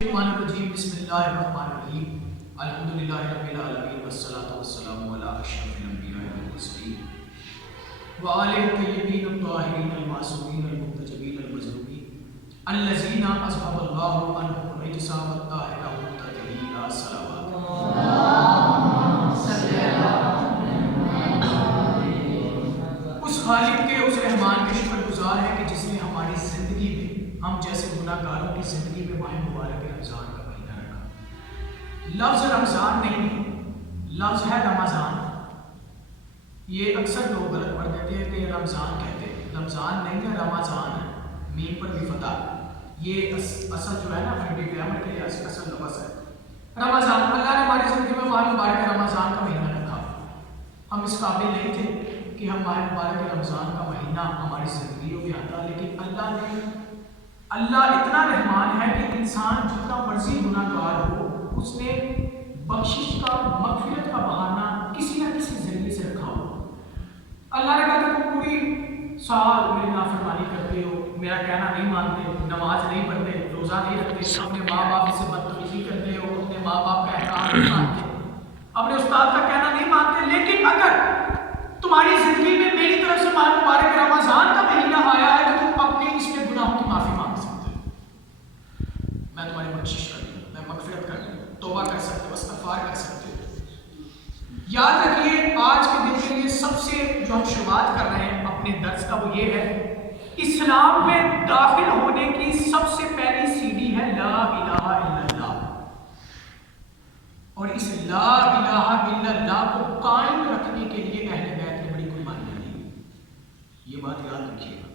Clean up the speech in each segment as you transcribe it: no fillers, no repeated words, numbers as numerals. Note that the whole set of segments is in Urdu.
الرحمن الرجیم بسم اللہ الرحمن الرحیم الحمدللہ رب العالمین والصلاة والسلام علی اشرف الانبیاء والمرسلین وآلہ الطیبین الطاہرین المعصومین المنتجبین المظلومین الذین اذھب اللہ عنہم الرجس وطہرهم تطہیرا صلوات اس خالق کے اس رحمان کے شکر گزار ہے کہ جس نے ہماری زندگی میں ہم جیسے گناہ گاروں کی زندگی میں ماہ مبارک رمضان کا مہینہ رکھا۔ لفظ رمضان نہیں، لفظ ہے رمضان۔ یہ اکثر لوگ غلط پڑھ دیتے ہیں کہ رمضان کہتے ہیں، رمضان نہیں ہے، رمضان ہے، میم پر بھی فتح۔ یہ اصل جو ہے نا عربی گرامر کے لیے اصل لفظ ہے رمضان۔ اللہ نے ہماری زندگی میں ماہ مبارک رمضان کا مہینہ رکھا۔ ہم اس قابل نہیں تھے کہ ہم ماہ مبارک رمضان کا مہینہ ہماری زندگیوں میں آتا، لیکن اللہ اتنا رحمان ہے کہ انسان جتنا مرضی گناہ گار ہو، اس نے بخشش کا، مغفرت کا بہانہ کسی نہ کسی ذریعے سے رکھا ہو۔ اللہ نے کہا کہ تم پوری سال میری نافرمانی کرتے ہو، میرا کہنا نہیں مانتے، نماز نہیں پڑھتے، روزہ نہیں رکھتے، اپنے ماں باپ سے بدتمیزی کرتے ہو، اپنے ماں باپ کا احترام نہیں مانتے، اپنے استاد کا کہنا نہیں مانتے، لیکن اگر تمہاری زندگی میں میری طرف سے ماہ مبارک رمضان کا مہینہ آیا ہے تو تم اپنے اس میں گناہوں کی معافی مانگ سکتے ہو، میں تمہاری بخشش کر دوں، میں مغفرت کر دوں، توبہ کر سکتے ہو، استغفار کر سکتے ہو۔ یاد رکھیے آج کے دن کے لیے سب سے جو ہم شروعات کر رہے ہیں اپنے درس کا وہ یہ ہے، اسلام میں داخل ہونے کی سب سے پہلی سیڑھی ہے لا الہ الا اللہ، اور اس لا الہ الا اللہ کو قائم رکھنے کے لیے اہل بیت نے بڑی قربانیاں دی۔ یہ بات یاد رکھیے گا،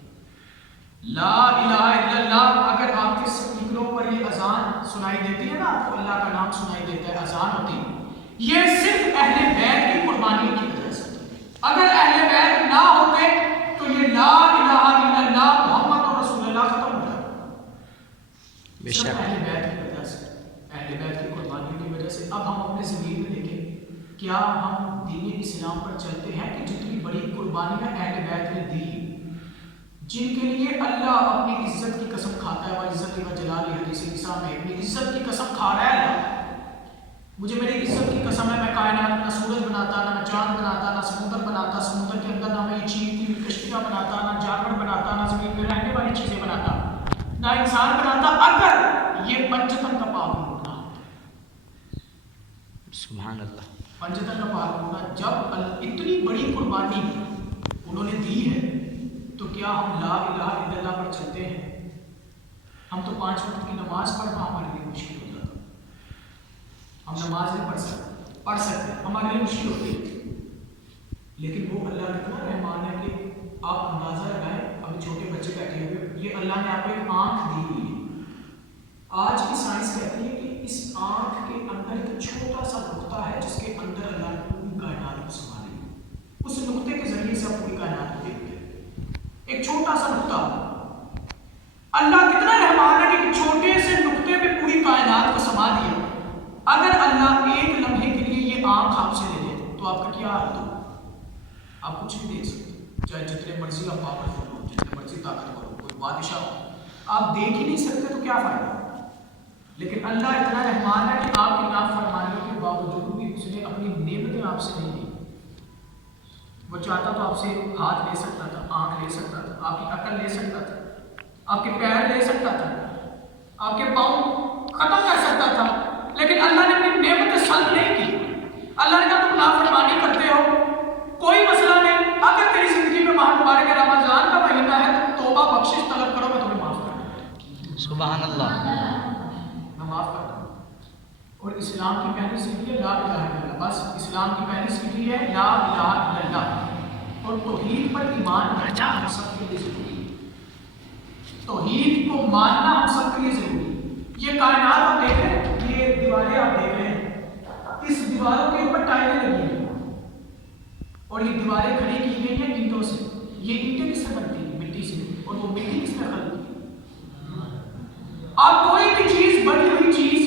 لا الہ الا اللہ۔ اگر آپ کے سپیکروں پر یہ اذان سنائی دیتی ہے نا، آپ کو اللہ کا نام سنائی دیتا ہے، اذان ہوتی ہے، یہ صرف اہل بیت کی قربانی کی وجہ سے۔ اگر اہل بیت نہ ہوتے تو یہ لا الہ الا اللہ محمد رسول اللہ ختم ہو جاتا، صرف اہل بیت کی وجہ سے، اہل بیت کی قربانیوں کی وجہ سے۔ اب ہم اپنے زمین میں دیکھیں، کیا ہم دین اسلام پر چلتے ہیں کہ جتنی بڑی قربانیاں اہل بیت نے دی، جن کے لیے اللہ اپنی عزت کی قسم کھاتا ہے، وہ عزت و جلال حدیث عیسیٰ میں اپنی عزت کی قسم کھا رہا ہے اللہ، مجھے میری عزت کی قسم ہے، میں کائنات نہ سورج بناتا، نہ میں چاند بناتا، نہ سمندر بناتا، سمندر کے اندر نہ میں یہ چیختی ہوئی کشتیاں بناتا، نہ جانور بناتا، نہ زمین میں رہنے والی چیزیں بناتا، نہ انسان بناتا، اگر یہ پنجتن کا پاک ہونا ہوتا۔ سبحان اللہ، پنجتن کا پاک ہونا، جب اتنی بڑی قربانی انہوں نے دی ہے تو کیا ہم لا الہ الا اللہ پر چلتے ہیں؟ ہم تو 5 وقت کی نماز پڑھنا ہمارے لیے مشکل ہو جاتا، ہم نماز نہیں پڑھ سکتے، ہمارے لیے مشکل ہوتی ہے، لیکن وہ اللہ کتنا رحمان ہے کہ آپ اندازہ لگائیں، ابھی چھوٹے بچے بیٹھے ہوئے، یہ اللہ نے آپ کو ایک آنکھ دی ہوئی ہے۔ آج کی سائنس کہتی ہے کہ اس آنکھ کے اندر ایک چھوٹا سا نقطہ ہے جس کے اندر اللہ نے پوری کائنات کو سنبھالی ہے، اس نقطے کے ذریعے سے ہم پوری کائنات کو دیکھتے ہیں، ایک چھوٹا سا نقطہ۔ اللہ کتنا رحمان ہے کہ چھوٹے سے نقطے پہ پوری کائنات کو سما دیا۔ اگر اللہ ایک لمحے کے لیے یہ آنکھ آپ سے لے لے تو آپ کا کیا حال ہوگا؟ آپ کچھ نہیں دیکھ سکتے، چاہے جتنے مرضی آپ پاورفل ہو، جتنے مرضی طاقتور ہو، کوئی بادشاہ ہو، آپ دیکھ ہی نہیں سکتے تو کیا فائدہ؟ لیکن اللہ اتنا رحمان ہے کہ آپ کی نافرمانیوں کے باوجود بھی اس نے اپنی نعمتیں آپ سے نہیں دی۔ وہ چاہتا تو آپ سے ہاتھ لے سکتا تھا، آنکھ لے سکتا تھا، آپ کی عقل لے سکتا تھا، آپ کے پیر لے سکتا تھا، آپ کے پاؤں ختم کر سکتا تھا، لیکن اللہ نے اپنی نعمتیں سلب نہیں کی۔ اللہ نے کہا تم نافرمانی کرتے ہو، کوئی مسئلہ نہیں، اگر تیری زندگی میں ماہ مبارک رمضان کا مہینہ ہے تو توبہ بخشش طلب کرو، میں تمہیں معاف کر دوں۔ سبحان اللہ، میں معاف کر دوں۔ اور اسلام کی پہلی سیڑھی ہے لا الہ الا اللہ، بس اسلام کی پہلی سیڑھی ہے لا الہ الا اللہ، اور توحید پر ایمان رکھنا ہم سب کے لیے ضروری ہے، توحید کو ماننا ہم سب کے لیے ضروری ہے۔ یہ کائنات آپ دیکھ رہے ہیں، یہ دیواریں آپ دیکھ رہے ہیں، اس دیواروں کے اوپر ٹائلیں لگی ہیں، اور یہ دیواریں کھڑی کی گئی ہیں اینٹوں سے۔ یہ اینٹیں کس سے بنتی ہیں؟ مٹی سے، اور وہ مٹی کس نے خلق کی؟ آپ کوئی بھی چیز، بنی ہوئی چیز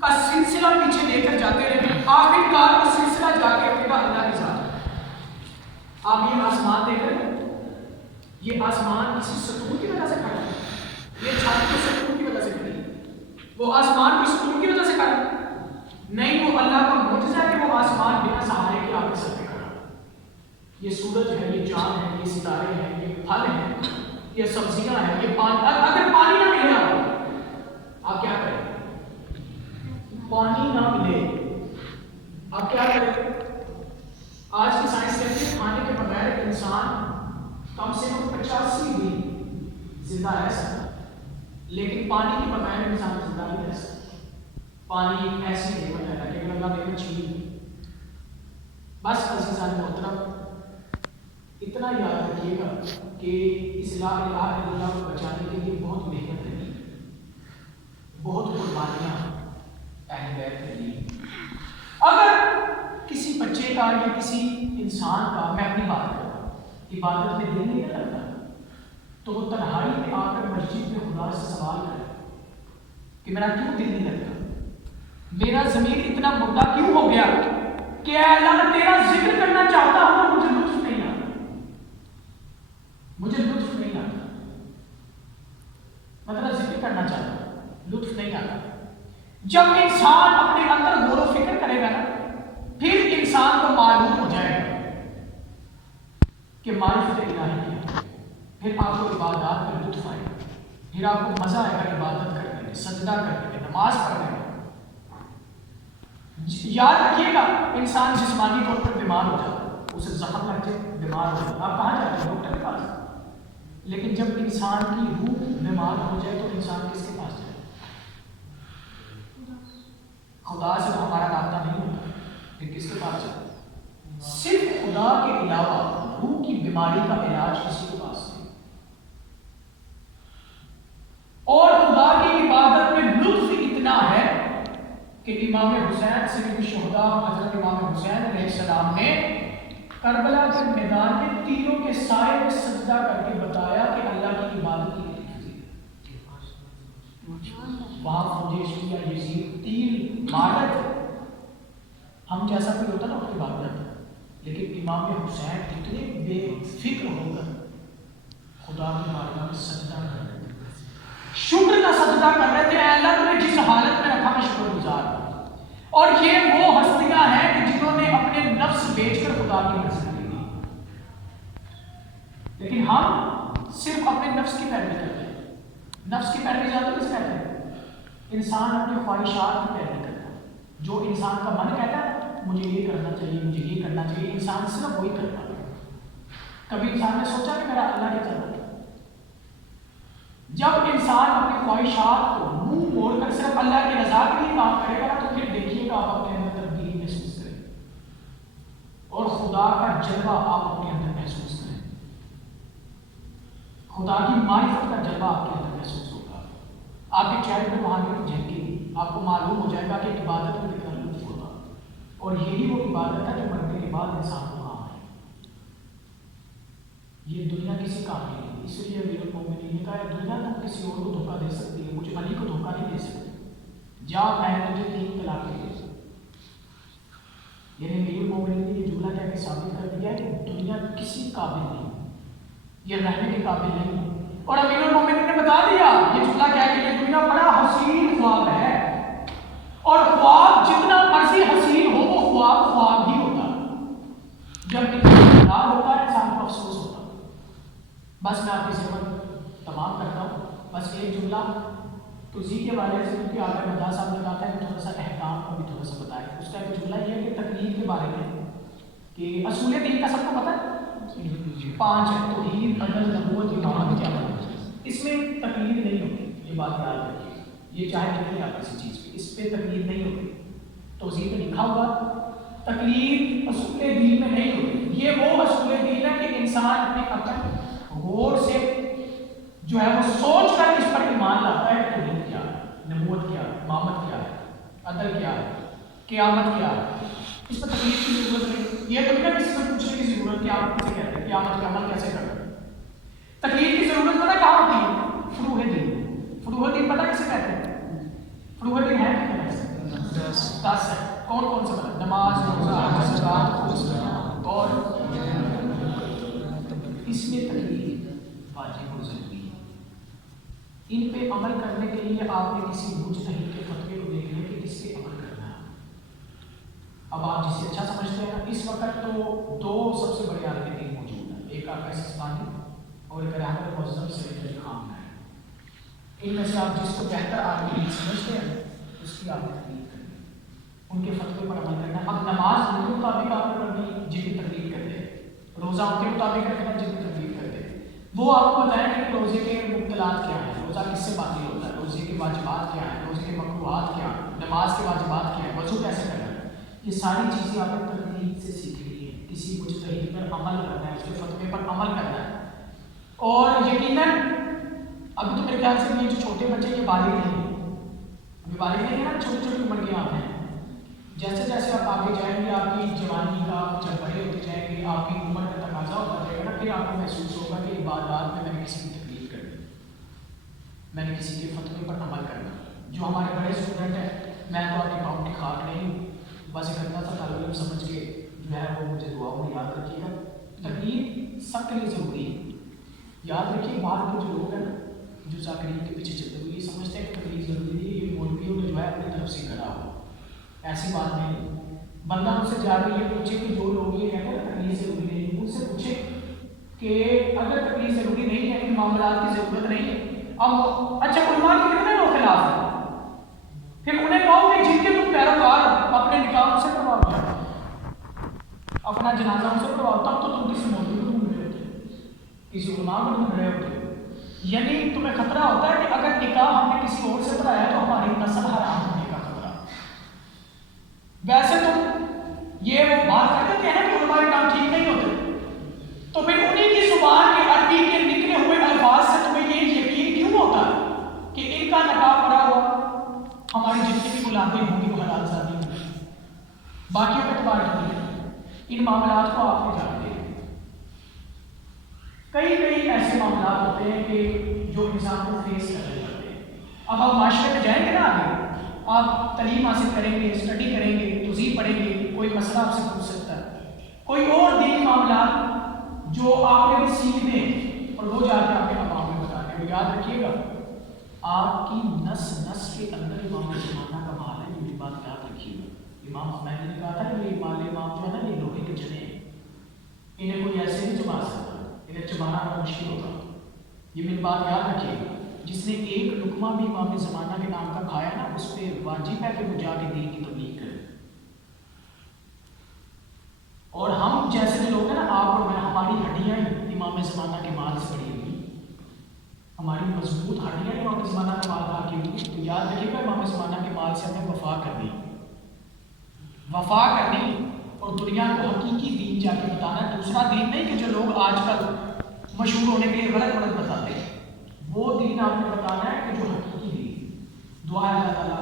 کا سلسلہ پیچھے لے کر جاتے رہے، آخر کار وہ سلسلہ جا کے اٹھے گا اللہ کی ذات۔ آپ یہ آسمان دیکھ رہے ہیں، یہ آسمان کسی ستون کی وجہ سے کھڑا ہے، یہ چھت کے ستون کی وجہ سے کھڑی ہے، وہ وہ آسمان کی سکون کی وجہ سے کر رہا نہیں، وہ اللہ کا معجزہ ہے کہ وہ آسمان بنا سہارے کے آپ کے سر پہ کھڑا۔ یہ سورج ہے، یہ چاند ہے، یہ ستارے ہیں، یہ پھل ہیں، یہ سبزیاں ہیں، یہ پانی۔ اگر پانی نہ ملے آپ کیا کریں؟ پانی نہ ملے آپ کیا کریں؟ آج کی سائنس کہتی ہے کھانے کے بغیر انسان کم سے کم 85 دن زندہ رہ سکتا، لیکن پانی کے بغیر انسان زندہ نہیں رہ سکتا۔ پانی ایک ایسی نعمت ہے کہ اگر اللہ نعمت چھین لی، بس عزیزان محترم اتنا یاد رکھیے گا کہ اس لا الہ الا اللہ کو بچانے کے لیے بہت محنت لگی، بہت قربانیاں اہل بیت نے دی۔ اگر کسی بچے کا یا کسی انسان کا، میں اپنی بات کرتا ہوں، عبادت میں دل نہیں لگتا تو وہ تنہائی میں آ کر مسجد میں خدا سے سوال کرے کہ میرا کیوں دل نہیں لگتا، میرا ضمیر اتنا مردہ کیوں ہو گیا کہ اے اللہ میں تیرا ذکر کرنا چاہتا ہوں اور مجھے لطف نہیں آتا، مجھے لطف نہیں آتا، مطلب ذکر کرنا چاہتا ہوں لطف نہیں آتا۔ جب انسان اپنے اندر غور و فکر کرے گا نا، پھر انسان کو معلوم ہو جائے گا کہ معرفت الہی کیا ہے، پھر آپ کو عبادات میں لطف آئے گا، پھر آپ کو مزہ آئے گا عبادت کرنے میں، سجدہ کرنے میں، نماز پڑھنے میں۔ یاد رکھیے گا انسان جسمانی طور پر بیمار ہو جاتا ہے، اسے زخم لگ جائے بیمار ہو جاتا ہے، آپ کہاں جاتے ہیں؟ ڈاکٹر کے پاس۔ لیکن جب انسان کی روح بیمار ہو جائے تو انسان کس کے پاس جائے؟ خدا سے تو ہمارا رابطہ نہیں ہوتا، پھر کس کے پاس جائے؟ صرف خدا کے علاوہ روح کی بیماری کا علاج کسی کے پاس نہیں۔ اور خدا کی عبادت میں لطف اتنا ہے کہ امام حسین سید الشہداء حضرت امام حسین علیہ السلام نے کربلا کے میدان میں تیروں کے سائے میں سجدہ کر کے بتایا کہ اللہ کی عبادت کی وہاں فوجی شیعہ یزید تیر مارت، ہم جیسا کوئی ہوتا نا اپنی بات کرتا، لیکن امام حسین اتنے بے فکر ہو کر خدا کی بارگاہ میں سجدہ کر رہے تھے، شکر کا سجدہ کر رہے تھے، اے اللہ تم نے جس حالت میں رکھا میں شکر گزار ہوں۔ اور یہ وہ ہستیاں ہیں کہ جنہوں نے اپنے نفس بیچ کر خدا کی مرضی کی، لیکن ہم صرف اپنے نفس کی پیروی کرتے ہیں۔ نفس کی پیروی زیادہ کس کہتے ہیں؟ انسان اپنی خواہشات کی پیروی کرتا ہے، جو انسان کا من کہتا ہے مجھے یہ کرنا چاہیے، مجھے یہ کرنا چاہیے، انسان صرف وہی کرتا ہے۔ کبھی انسان نے سوچا کہ میرا اللہ کیا چاہتا ہے؟ جب انسان اپنی خواہشات کو منہ موڑ کر صرف اللہ کی رضا کے لیے کام کرے گا تو پھر دیکھیے گا آپ اپنے اندر تبدیلی محسوس کریں گے اور خدا کا جلوہ آپ اپنے اندر محسوس کریں گے، خدا کی معرفت کا جلوہ آپ کے اندر محسوس ہوگا، آپ کے چہرے پہ روحانیت جھلکے گی، آپ کو معلوم ہو جائے گا کہ عبادت میں کتنا لطف ہوگا، اور یہی وہ عبادت ہے جو مرنے کے بعد انسان کو کام ہے۔ یہ دنیا کسی کام کی نہیں، اس لیے امیر المومنین نے کہا ہے دنیا تو کسی اور کو دھوکہ دے سکتی ہے، مجھے علی کو دھوکہ نہیں دے سکتی، جا میں تجھے 3 طلاق دے سکتی۔ یعنی امیر المومنین نے یہ جملہ کہہ کے ثابت کر دیا ہے کہ دنیا کسی قابل نہیں، یہ رہنے کے قابل نہیں، اور امیر المومنین نے بتا دیا یہ جملہ کہہ کے یہ دنیا بڑا حسین خواب ہے، اور خواب جتنا مرضی حسین ہو وہ خواب خواب ہی ہوتا ہے، جب انسان خواب ہوتا ہے انسان کو افسوس ہوتا ہے۔ بس میں آپ کی خدمت تمام کرتا ہوں، بس ایک جملہ توضیح کے بارے سے، کیونکہ آگے مداح صاحب نے کہا تھا کہ تھوڑا سا احکام کو بھی تھوڑا سا بتائیں۔ اس کا ایک جملہ یہ ہے کہ تقلید کے بارے میں کہ اصول دین کا سب کو پتہ ہے 5 ہے، توحید، عدل، نبوت، امامت، قیامت، اس میں تقلید نہیں ہوتی، یہ بات یاد رکھیے، یہ چاہے نہیں آپ کسی چیز پہ، اس پہ تقلید نہیں ہوتی، توضیح پہ لکھا ہوا تقلید اصول دین میں نہیں ہوتی۔ یہ وہ اصول دین ہے کہ انسان اپنے عقل غور سے جو ہے وہ سوچ کر اس پر ایمان لاتا ہے کہ توحید کیا ہے، نبوت کیا ہے، امامت کیا ہے، عدل کیا ہے، قیامت کیا ہے، اس پر تکلیف کی ضرورت نہیں۔ یہ تو کسی سے پوچھنے کی ضرورت کہ آپ کیسے کہتے ہیں قیامت کا عمل کیسے کرتے ہیں، تکلیف کی ضرورت پتہ کہاں ہوتی ہے؟ فروع دین۔ فروع دین پتہ کیسے کہتے ہیں؟ فروع دین ہے کتنے؟ 10 ہے۔ کون کون سے پتہ؟ نماز، روزہ، حج، زکات، اور اس میں تکلیف واجب اور ضروری ہے۔ ان پہ عمل کرنے کے لیے آپ نے کسی مجتہد کے فتوے کو دیکھ لیں کہ کس پہ عمل کرنا ہے. اب آپ جسے اچھا سمجھتے ہیں اس وقت تو دو سب سے بڑے عالم دین موجود ہیں, ایک آپ سستانی اور ایک رحمت معظم سید علی خان ہے. ان میں سے آپ جس کو بہتر عالم دین سمجھتے ہیں اس کی آپ نے تقلید کرنی, ان کے فتوے پر عمل کرنا. اب نماز ان کے مطابق آپ نے پڑھنی جن کی تقلید کرتے ہیں, روزہ ان کے مطابق رکھنا جن کی تقلید کرتے ہیں. وہ آپ کو بتائیں کہ روزے کے مبطلات کیا ہیں, روزہ کس سے باطل ہوتا ہے, روزے کے واجبات کیا ہیں, روزے کے مکروہات کیا ہیں, نماز کے واجبات کیا ہیں, وضو کیسے کرنا ہے. یہ ساری چیزیں آپ نے تقلید سے سیکھنی ہے, کسی مجتہد پر عمل کرنا ہے, اس کے فتوے پر عمل کرنا ہے. اور یقیناً ابھی تو میرے خیال سے یہ جو چھوٹے بچے یہ بالغ نہیں ہیں, ابھی بالغ نہیں ہیں نا, چھوٹی چھوٹی عمر کے آپ ہیں. جیسے جیسے آپ آگے جائیں گے آپ کی جوانی کا جب بڑے ہوتے جائیں گے آپ کی عمر کا تقاضا ہوتا جائے گا نا, پھر آپ کو محسوس ہوگا کہ عبادات میں نے کسی کی تقلید کرنی, میں نے کسی کے فتوے پر عمل کرنا. جو ہمارے بڑے اسٹوڈنٹ ہیں, میں تو آپ کے قوم کی خاک نہیں ہوں, بس ایک اتنا سا طالب علم سمجھ کے جو ہے وہ مجھے دعاؤں میں یاد رکھیے گا. تقلید سب کے لیے ضروری ہے. یاد رکھیے باہر کے جو لوگ ہیں نا جو ذاکرین کے پیچھے چلتے ہوئے یہ سمجھتے ہیں کہ تقلید ضروری ہے, یہ مولویوں نے جو ہے اپنی طرف سے کرا ہو. ایسی بات نہیں. بندہ ان سے جا کے یہ پوچھے کہ جو لوگ یہ کہتے ہیں نا تقلید ضروری نہیں, ان سے پوچھے کہ اگر تقلید ضروری نہیں ہے, ان معاملات کی ضرورت نہیں ہے, اب اچھا علماء کے کتنے لوگ خلاف ہیں, پھر انہیں کہو کہ جن کے تم پیروکار اپنے نکاح ان سے کرواؤ, اپنا جنازہ ان سے کرواؤ, تب تو تم کسی مولوی کو ڈھونڈ رہے ہوتے, کسی علماء کو ڈھونڈ رہے ہوتے. یعنی تمہیں خطرہ ہوتا ہے کہ اگر نکاح ہم نے کسی اور سے کرایا تو ہماری نسل حرام ہونے کا خطرہ. ویسے تم یہ وہ بات کرتے ہیں نا کہ علماء کام ٹھیک نہیں ہوتے, تو پھر انہیں کی زبان کے عربی کے نکلے ہوئے الفاظ سے تمہیں یہ یقین کیوں ہوتا ہے کہ ان کا نکاح پڑا ہوا ہماری جتنی بھی غلامی ہوگی وہ حلال شادی ہوگی, باقیوں کا اعتبار نہیں ہے. ان معاملات کو آپ نے جانتے ہیں. کئی ایسے معاملات ہوتے ہیں کہ جو انسان کو فیس کرنے پڑتے ہیں. اب آپ معاشرے میں جائیں گے نا, آگے آپ تعلیم حاصل کریں گے, اسٹڈی کریں گے, توضیح پڑھیں گے, کوئی مسئلہ آپ سے پوچھ سکتا ہے, کوئی اور دینی معاملات جو آپ نے بھی سیکھنے اور وہ جا کے آپ کے عوام میں بتانے. اور یاد رکھیے گا آپ کی نس نس کے اندر امام زمانہ کا مال ہے, یہ میری بات یاد رکھیے گا. امام حمید نے کہا تھا کہ یہ مال امام جو ہے نا یہ لوہے کے چنے ہیں, انہیں کوئی ایسے نہیں چبا سکتا, انہیں چبانا بڑا مشکل ہوتا. یہ میری بات یاد رکھیے گا. جس نے ایک لقمہ بھی امام زمانہ کے نام کا کھایا نا, اس پہ واجب ہے کہ وہ جا کے دین کی تبلیغ کرے. اور ہم جیسے جو لوگ ہیں نا, آپ اور میں, ہماری ہڈیاں امام زمانہ کے مال سے بڑی ہوئی, ہماری مضبوط ہڈیاں امام زمانہ کا مال کھا کے ہوئی. تو یاد رکھیے گا امام زمانہ کے مال سے ہمیں وفا کرنی اور دنیا کو حقیقی دین جا کے بتانا. دوسرا دین نہیں کہ جو لوگ آج کل مشہور ہونے کے لیے غلط بتاتے ہیں, وہ دین آپ نے بتانا ہے کہ جو حقیقی دین. دعا ہے اللہ تعالیٰ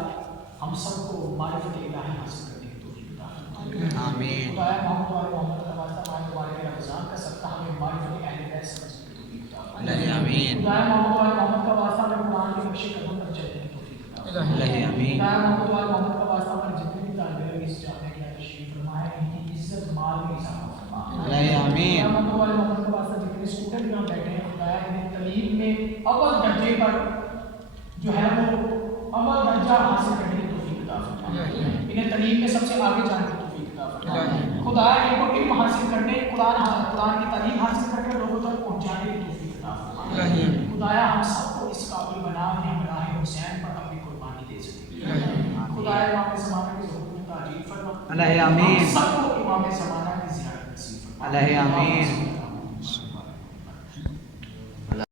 ہم سب کو معرفت الہی حاصل کرنے کی توفیق عطا فرمائے. آمین. خدا محمد و محمد کا واسطہ ماہ مبارک رمضان کا صدقہ ہمیں معرفت اہل بیت سمجھنے کی توفیق عطا فرمائے. آمین. خدا محمد و محمد کا واسطہ ہمیں قرآن کے نقش قدم پر چلنے کی توفیق عطا فرمائے. آمین. خدا محمد و محمد کا واسطہ ہمیں جتنے بھی طالب علم اس جامعے کے تشریف فرمائے ان کی عزت مال میں اضافہ فرمائے. آمین. خدا محمد و محمد کا واسطہ جتنے اسٹوڈنٹ یہاں بیٹھے ہیں خدا انہیں تعلیم میں اول درجے پر جو ہے وہ اول درجہ حاصل کرنے کی توفیق عطا فرمائے. انہیں تعلیم میں سب سے آگے جانے کی توفیق عطا فرمائے. خدا ان کو علم حاصل کرنے, قرآن کی تعلیم حاصل کر کے لوگوں تک پہنچانے کی توفیق عطا فرمائے. خدایا ہم سب کو اس قابل بنا کہ ہم راہ حسین پر اپنی قربانی دے سکیں. خدایا امام زمانہ کی ظہور میں تعجیل فرما. آمین. سب کو امام زمانہ کی زیارت نصیب فرما. آمین.